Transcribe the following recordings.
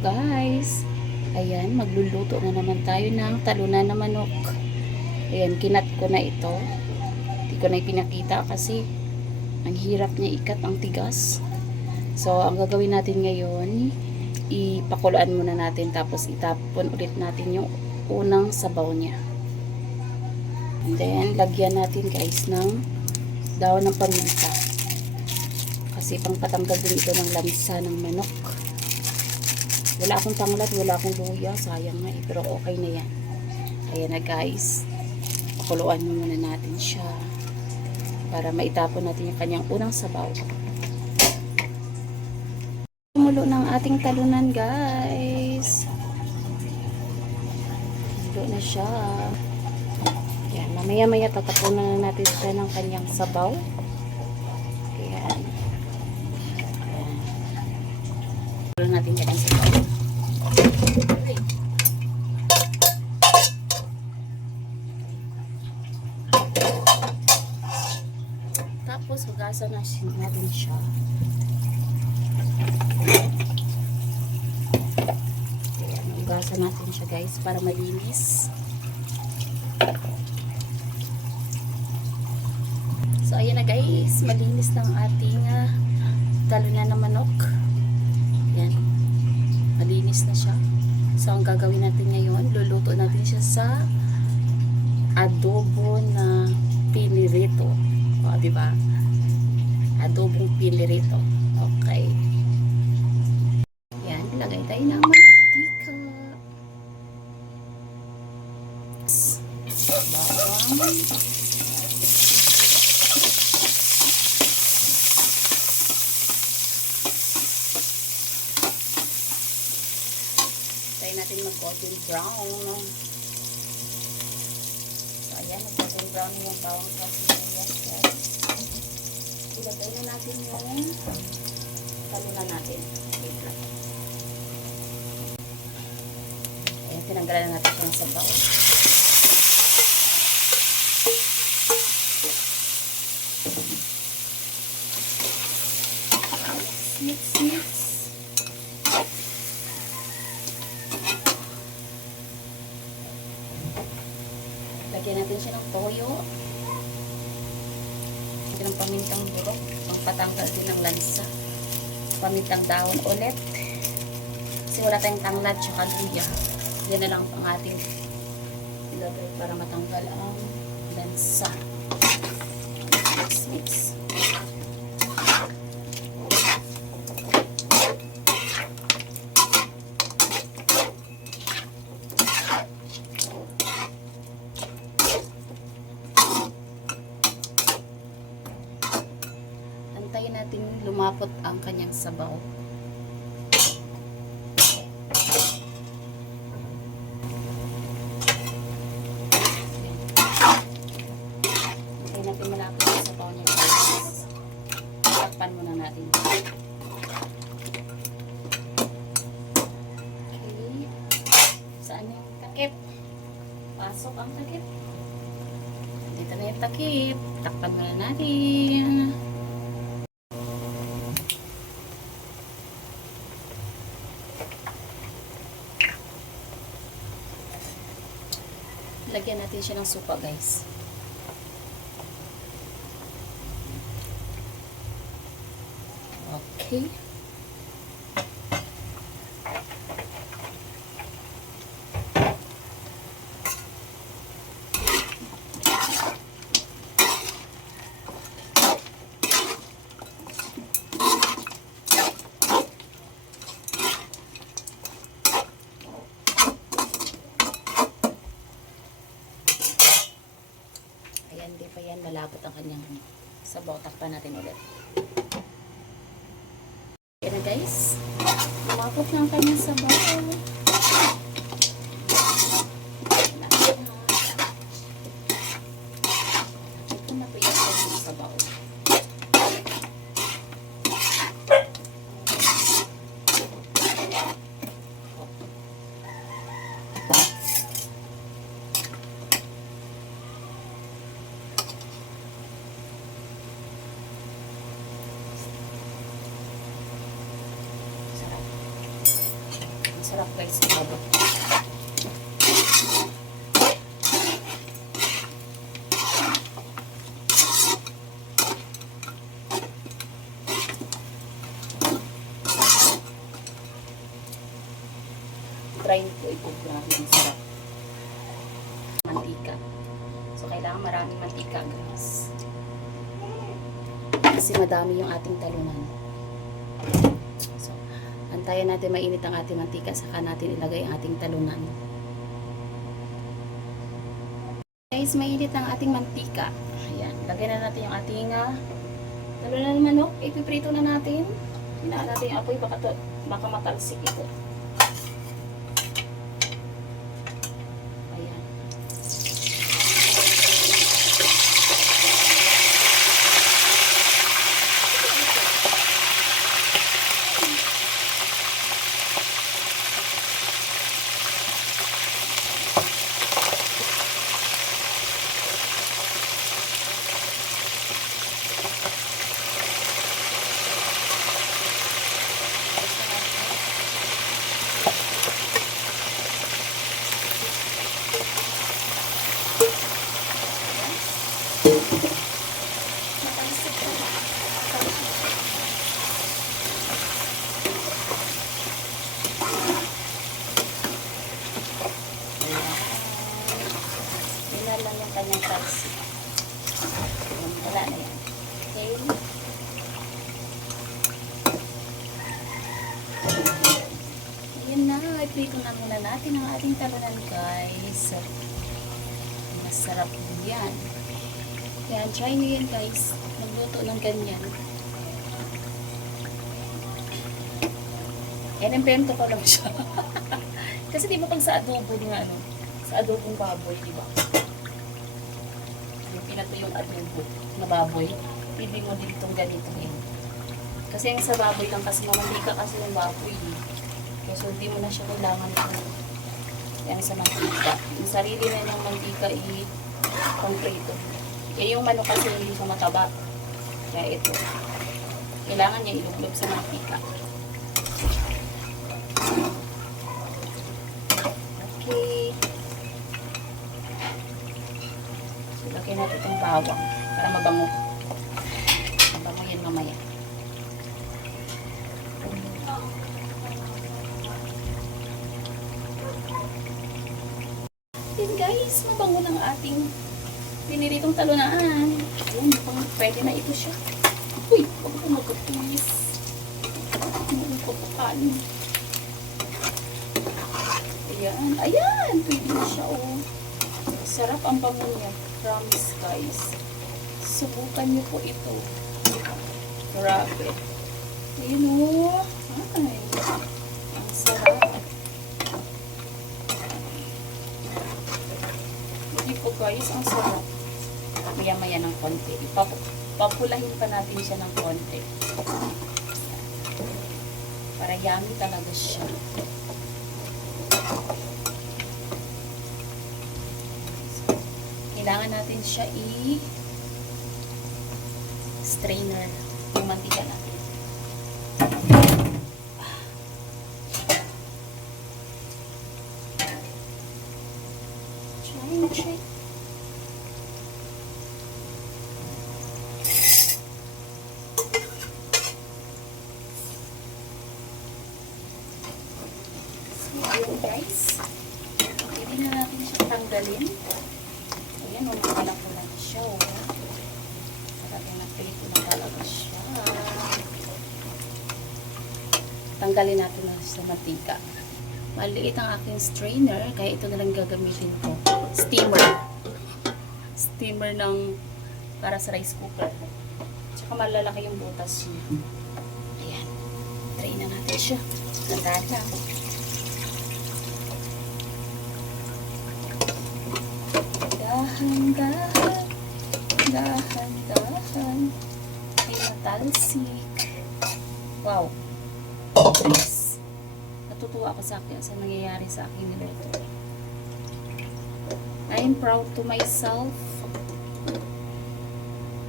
guys, ayan, magluluto na naman tayo ng talunan na manok. Ayan, kinat ko na ito. Hindi ko na ipinakita kasi ang hirap niya ikat, ang tigas. So, ang gagawin natin ngayon, ipakuluan muna natin tapos itapon ulit natin yung unang sabaw niya. And then, lagyan natin guys ng dahon ng paminta. Kasi pang patanggal din ito ng lansa ng manok. Wala akong tanglad, wala akong luya. Sayang nga eh, pero okay na yan. Ayan na guys. Pakuluan muna natin siya. Para maitapon natin yung kanyang unang sabaw. Tumulo ng ating talunan guys. Tumulo na siya. Ayan, mamaya-maya tatapunan na natin siya ng kanyang sabaw. Ayan. Ayan. Tumulo natin kanyang sabaw. Tapos hugasan natin siya. Ayan, hugasan natin siya guys para malinis. So ayan na guys, malinis ng ating talunan na manok. Ayan, malinis na siya. So ang gagawin natin ngayon, luluto natin siya sa adobo na pinirito. O, diba? Adobong pinirito. Okay. Yan, ilagay tayo ng mantika. Bawang. Tayo natin mag-golden brown. So, ayan, mag-golden brown yung bawang kasi guys. Ilagay na natin yung talunan natin. Wait lang. Ayan, tinanggalan na natin yung sabaw. Mix. Lagyan natin siya ng toyo. Ng pamintang burok, ang patanggal din ng lansa, pamintang dahon ulit kasi wala tayong tanglad tsaka luya. Yan na lang ang ating ilagay para matanggal ang lansa. Mix. Antayin natin lumapot ang kanyang sabaw. Antayin natin malapot ang sabaw niya. Takpan muna natin. Okay. Saan yung takip? Pasok ang takip. Dito na yung takip. Takpan muna natin. Lagyan natin siya ng suka guys. Okay. Ayan, di pa yan malapot ang kanyang sabaw. Takpan natin ulit. Ayan na guys. Malapot na ang kanyang sabaw. Ito na po yung kanyang sabaw. Sarap guys, baba. Try ko ito, grabe ang sarap. Mantika. So, kailangan maraming mantika guys. Kasi madami yung ating talunan. So, antayin natin mainit ang ating mantika, saka natin ilagay ang ating talunan. Guys, mainit ang ating mantika. Ayan, lagay na natin yung ating talunan ng manok. Ipiprito na natin. Hinaan natin yung apoy, baka matalsik ito. Ayan. Lang yung kanyang talsik. Wala na yan. Okay. Ayan na. Iprito na muna natin ang ating talunan guys. Masarap yan. Kaya try nyo yan guys. Magluto ng ganyan. Invento ko lang siya. Kasi di ba pag sa adobo nga sa adobong baboy, di ba? Pinato yung adobo na baboy, pili mo din itong ganito yun. Kasi yung sa baboy lang kasi mamandika kasi yung baboy. So hindi mo na siya kailangan ito. Yan sa mantika. Yung sarili na yung mantika i-comprito. Yung manok kasi hindi siya mataba. Kaya ito. Kailangan niya iluglog sa mantika. Okay. Lagyan natin itong bawang para mabango. Mabango yan mamaya. Then guys, mabango ng ating piniritong talunaan. Ayun, pwede na ito siya. Uy, huwag ko magkapulis. Magkapulis. Ayan, ayan, pwede na siya oh. Sarap ang bango niya. Promise guys. Subukan niyo po ito. Grabe. Ayun o. Ay. Ang sarap. Hindi po guys, ang sarap. Maya-maya ng konti. Papulahin pa natin siya ng konti. Para yummy talaga siya. Kailangan natin siya strainer yung mantika natin. Try. So, yun guys. Pwede na natin siya tanggalin. Ayan, umakalak ko lang siya. Talagang napilito na talaga siya. Tanggalin natin na sa mantika. Maliit ang aking strainer, kaya ito na lang gagamitin ko. Steamer ng para sa rice cooker. Tsaka malalaki yung butas niya. Ayan. Try na natin siya. Tandaan lang. Dahan-dahan ay matalsik. Wow. Nice. Natutuwa ako sa nangyayari sa aking niluto. I am proud to myself.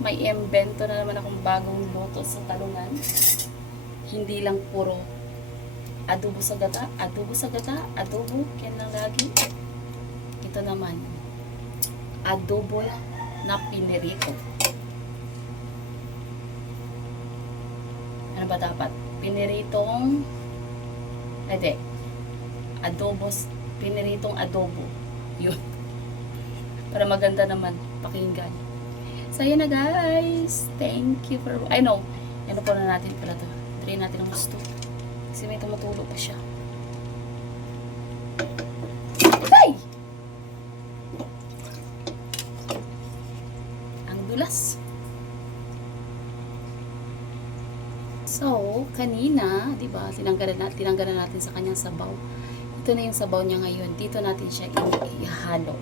May invento na naman akong bagong luto sa talunan. Hindi lang puro adobo sa gata, adobo, yan lang lagi. Ito naman, adobo na pinirito. Ano ba dapat? Piniritong, piniritong adobo. Yun. Para maganda naman pakinggan. So, yun na guys. Thank you for, ano po na natin pala to. Try natin ang gusto. Kasi may tumutulog pa siya. Ay! Ang dulas. So, kanina, di ba, tinanggalan natin sa kanyang sabaw. Ito na yung sabaw niya ngayon. Dito natin siya ihalo.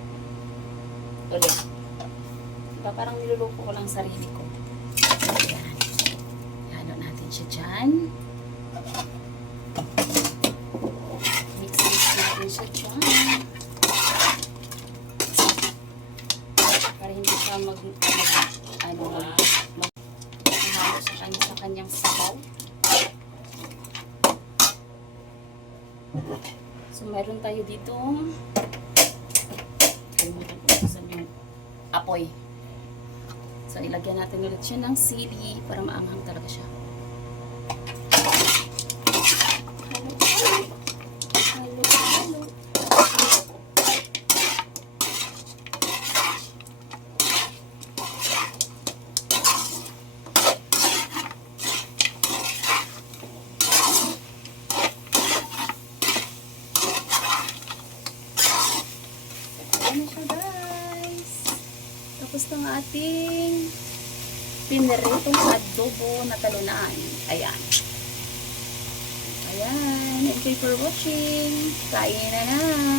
Ulit. Diba, parang niluluko ko lang sarili ko. Ayan. Ihalo natin siya dyan. Mix natin siya dyan. Para hindi siya mahalo sa kanyang sabaw. So, meron tayo dito. Kalimutan ko kung saan yung apoy. So, ilagyan natin ulit siya ng sili para maanghang talaga siya. Halo. Ayan na siya guys. Tapos ng ating piniritong adobo na talunan. Ayan. Ayan. Thank you for watching. Kain na na.